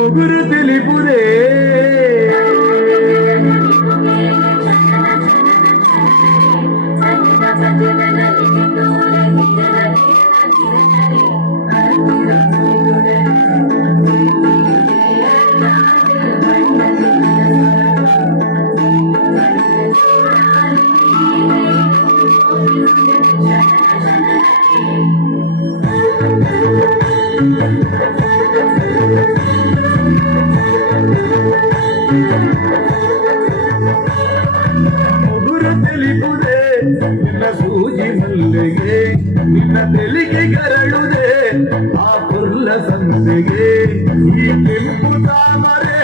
ముగురు తెలిపురే ಮುಗುರು ತಿಳಿಪುದೆ ನಿನ್ನ ಸೂಜಿ ಮಲ್ಲಿಗೆ ನಿನ್ನ ತೆಲಿಗೆ ಕರಳುದೆ ಆ ಪುರ್ಲ ಸಂತೆಗೆ ಈ ಕೆಂಪು ತಾಮರೆ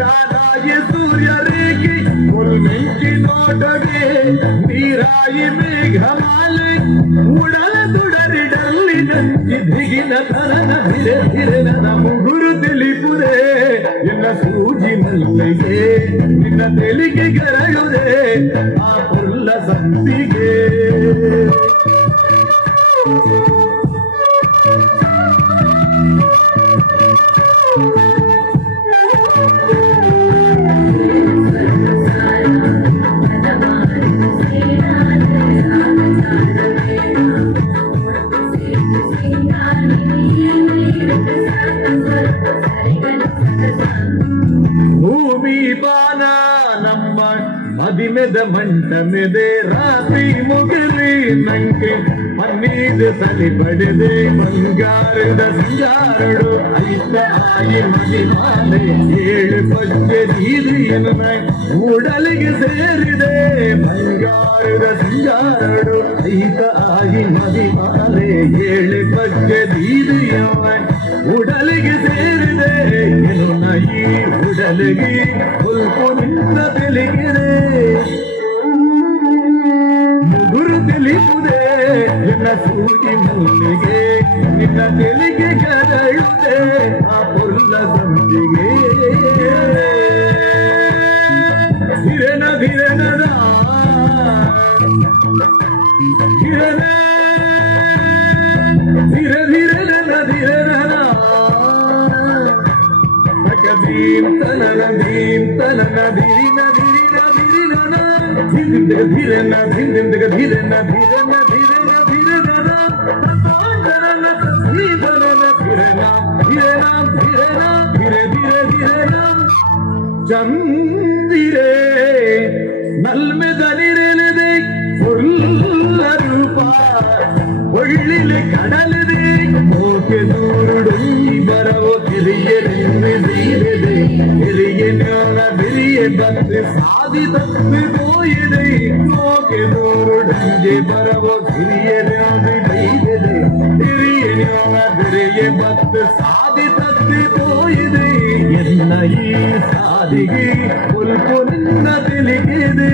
ಯಾದಾಗಿ ಸೂರ್ಯ ರೇಖೆ ಮುಲ್ಮೆಂಚಿ ನೋಟಗೆ ನೀರಾಯಿ ಮೇಘಮಾಲೆ ಉಡಲ ತುಡರಿಡಲ್ಲಿನ ದಿಗಿನ ತರನ ಧಿರೆ ಧಿರೆ ನನ್ನ ಮುಗುರು ತಿಳಿಪುದೆ ನಿನ್ನ ಸೂಜಿ ಮಲ್ಲಿಗೆ ನಿನ್ನ ತೆಲಿಗೆ ಕರಳುದೆ ಆ ಪುರ್ಲ ಸಂತಿಗೆ ಭೂಮಿ ಬಾನ ನಮ್ಮ ಮದಿಮೆದ ಮಂಟ ಮೆದೆ ರಾತ್ರಿ ಮುಗಿರಿ ನಂಗೆ ಪನ್ನೀದ ತಲೆ ಪಡೆದೆ ಬಂಗಾರದ ಸಿಂಗಾರಡು ಐತ ಆಯಿ ಮದಿ ಮಾಲೆ 7 ಪಜ್ಜೆ ದೀದಿಯನ್ನು ಕೂಡಲಿಗೆ ಸೇರಿದೆ ಬಂಗಾರದ ಸಿಂಗಾರಡು ಐತ ಆಯಿ ಮದಿ ಮಾಲೆ 7 ಪಜ್ಜೆ ದೀದಿಯನ್ನು ಉಡಲಿಗೆ ಸೇರಿದೆ ಏನು ನಯಿ ಉಡಲಿಗೆ ಹುಲ್ಪು ನಿನ್ನ ತೆಲಿಗಿದೆ ಮುಗುರು ತಿಳಿಪುದೆ ನಿನ್ನ ಸೂಜಿ ಮಲ್ಲಿಗೆ ನಿನ್ನ ತೆಲಿಗೆ ಕರಳುದೆ ಆ ಪುರ್ಲ ಸಂತಿಗೆ ಧಿರನ ಧಿರನದ ಧಿರನ ಧಿರ ಧಿರನ ಧಿರನ ಭೀಂ ತನನ ಧಿರಿನ ಧಿರಿನ ಧಿರಿನ ಧಿರಿಂದಗ ಧಿರನ ಧಿರಿಂದಗ ಧಿರನ ಧಿರನ ಧಿರನ ಧಿರನ ತನನ ಧೀರನ ಧಿರನ ಧಿರನ ಧಿರನ ಧಿರೆ ಧಿರೆ ಧಿರನ ಚಂದಿರೆ ನಲ್ಮೆದನಿರಲಿದೆ ಫುಲ್ಲ ರೂಪ ಒಳ್ಳಿಲೆ ಕಡಲಿದೆ ಓಕೆ ದೂರುಡೊಂಗಿ ಬರವೋ ತಿರಿಗೆ ನಿನ್ನಿದೆ ತಿರಿಗೆ ಜ್ಞಾನ ಬಿರಿಯೆ ಬಂದು ಸಾಧಿ ತಪ್ಪಿ ಹೋಯಿದೆ ಓಕೆ ದೂರುಡೊಂಗಿ ಬರವೋ ತಿರಿಗೆ ಜ್ಞಾನ ಬೈದಿದೆ ತಿರಿಗೆ ಜ್ಞಾನ ಬಿರಿಯೆ ಬಂದು ಸಾಧಿ ತಪ್ಪಿ ಹೋಯಿದೆ ಎನ್ನ ಈ ಸಾಧಿಗೆ ಉಲ್ಪು ನಿನ್ನ ತಿಳಿಗಿದೆ